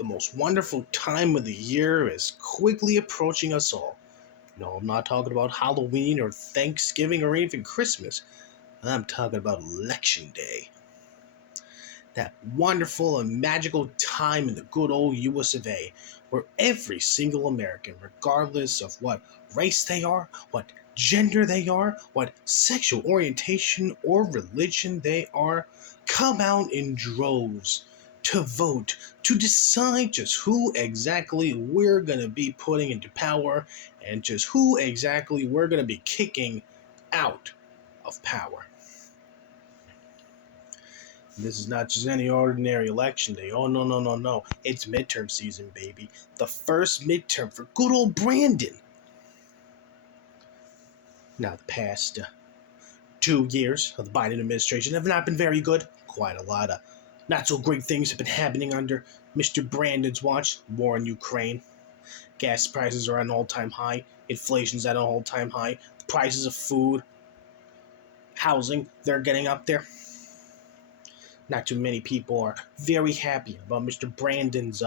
the most wonderful time of the year is quickly approaching us all. No, I'm not talking about Halloween or Thanksgiving or even Christmas. I'm talking about Election Day. That wonderful and magical time in the good old US of A, where every single American, regardless of what race they are, what gender they are, what sexual orientation or religion they are, come out in droves to vote, to decide just who exactly we're going to be putting into power and just who exactly we're going to be kicking out of power. This is not just any ordinary election day. Oh, no, no, no, no. It's midterm season, baby. The first midterm for good old Brandon. Now, the past 2 years of the Biden administration have not been very good. Quite a lot of not so great things have been happening under Mr. Brandon's watch. War in Ukraine. Gas prices are at an all-time high. Inflation's at an all-time high. The prices of food, housing, they're getting up there. Not too many people are very happy about Mr. Brandon's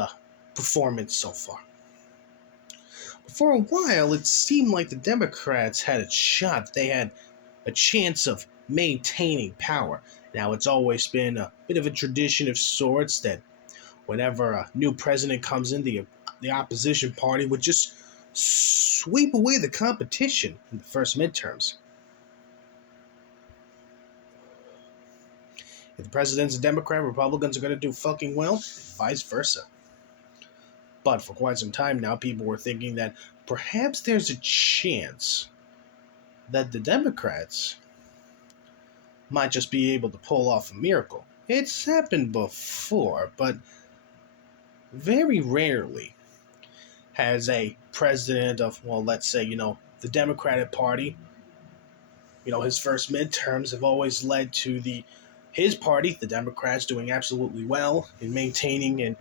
performance so far. But for a while, it seemed like the Democrats had a shot. They had a chance of maintaining power. Now, it's always been a bit of a tradition of sorts that whenever a new president comes in, the opposition party would just sweep away the competition in the first midterms. If the president's a Democrat, Republicans are going to do fucking well, vice versa. But for quite some time now, people were thinking that perhaps there's a chance that the Democrats might just be able to pull off a miracle. It's happened before, but very rarely has a president of, well, let's say, the Democratic Party, his first midterms have always led to his party, the Democrats, doing absolutely well in maintaining and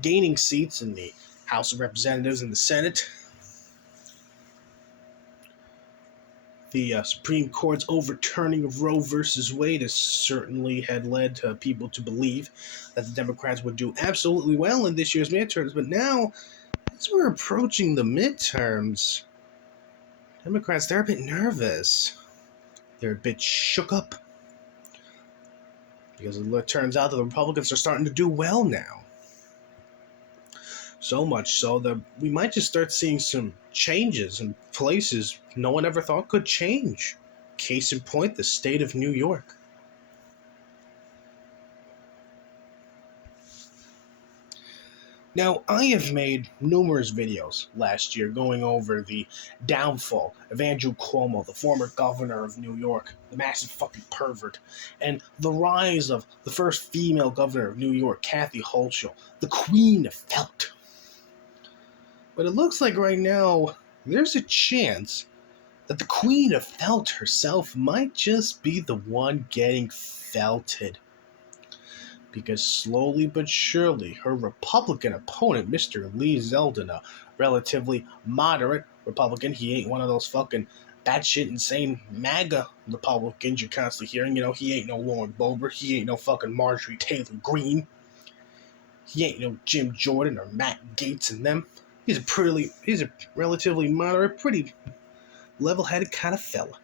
gaining seats in the House of Representatives and the Senate. The Supreme Court's overturning of Roe versus Wade has certainly had led people to believe that the Democrats would do absolutely well in this year's midterms. But now, as we're approaching the midterms, Democrats, they're a bit nervous. They're a bit shook up. Because it turns out that the Republicans are starting to do well now. So much so that we might just start seeing some changes in places no one ever thought could change. Case in point, the state of New York. Now, I have made numerous videos last year going over the downfall of Andrew Cuomo, the former governor of New York, the massive fucking pervert, and the rise of the first female governor of New York, Kathy Hochul, the Queen of Felt. But it looks like right now, there's a chance that the Queen of Felt herself might just be the one getting felted. Because slowly but surely, her Republican opponent, Mr. Lee Zeldin, a relatively moderate Republican, he ain't one of those fucking batshit insane MAGA Republicans you're constantly hearing. He ain't no Lauren Boebert, he ain't no fucking Marjorie Taylor Greene, he ain't no Jim Jordan or Matt Gaetz and them. He's a relatively moderate, pretty level-headed kind of fella.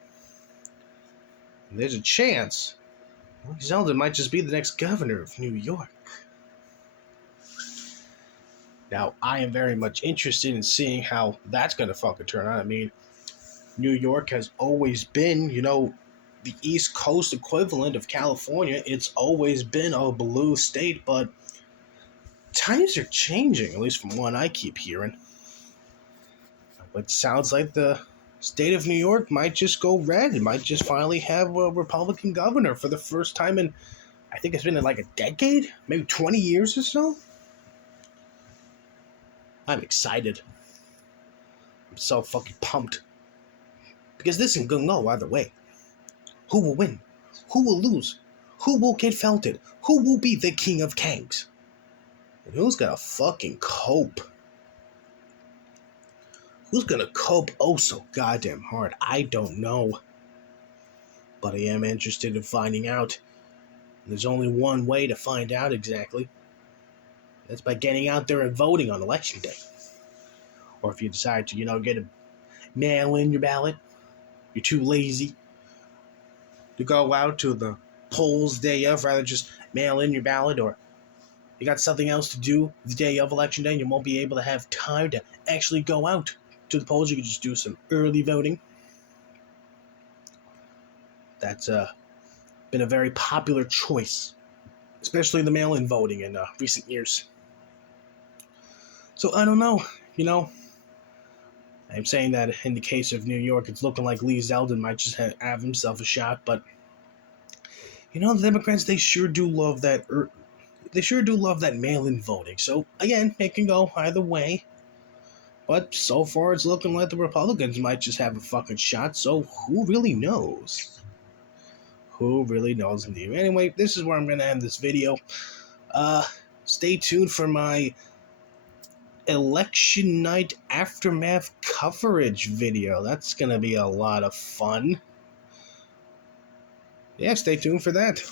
And there's a chance Zeldin might just be the next governor of New York. Now, I am very much interested in seeing how that's going to fucking turn out. I mean, New York has always been, the East Coast equivalent of California. It's always been a blue state, but times are changing, at least from what I keep hearing. But it sounds like the state of New York might just go red. It might just finally have a Republican governor for the first time in, I think it's been in like a decade, maybe 20 years or so. I'm excited. I'm so fucking pumped. Because this isn't gonna go either way. Who will win? Who will lose? Who will get felted? Who will be the king of kangs? And who's gonna fucking cope? Who's gonna cope oh so goddamn hard? I don't know. But I am interested in finding out. There's only one way to find out exactly. That's by getting out there and voting on election day. Or if you decide to, get a mail in your ballot, you're too lazy to go out to the polls day of, rather just mail in your ballot, or you got something else to do the day of election day and you won't be able to have time to actually go out to the polls. You can just do some early voting. That's been a very popular choice, especially the mail-in voting in recent years. So I don't know, I'm saying that in the case of New York, it's looking like Lee Zeldin might just have himself a shot, but the Democrats, they sure do love that. They sure do love that mail-in voting. So again, it can go either way. But so far, it's looking like the Republicans might just have a fucking shot. So who really knows? Who really knows indeed? Anyway, this is where I'm gonna end this video. Stay tuned for my election night aftermath coverage video. That's gonna be a lot of fun. Yeah, stay tuned for that.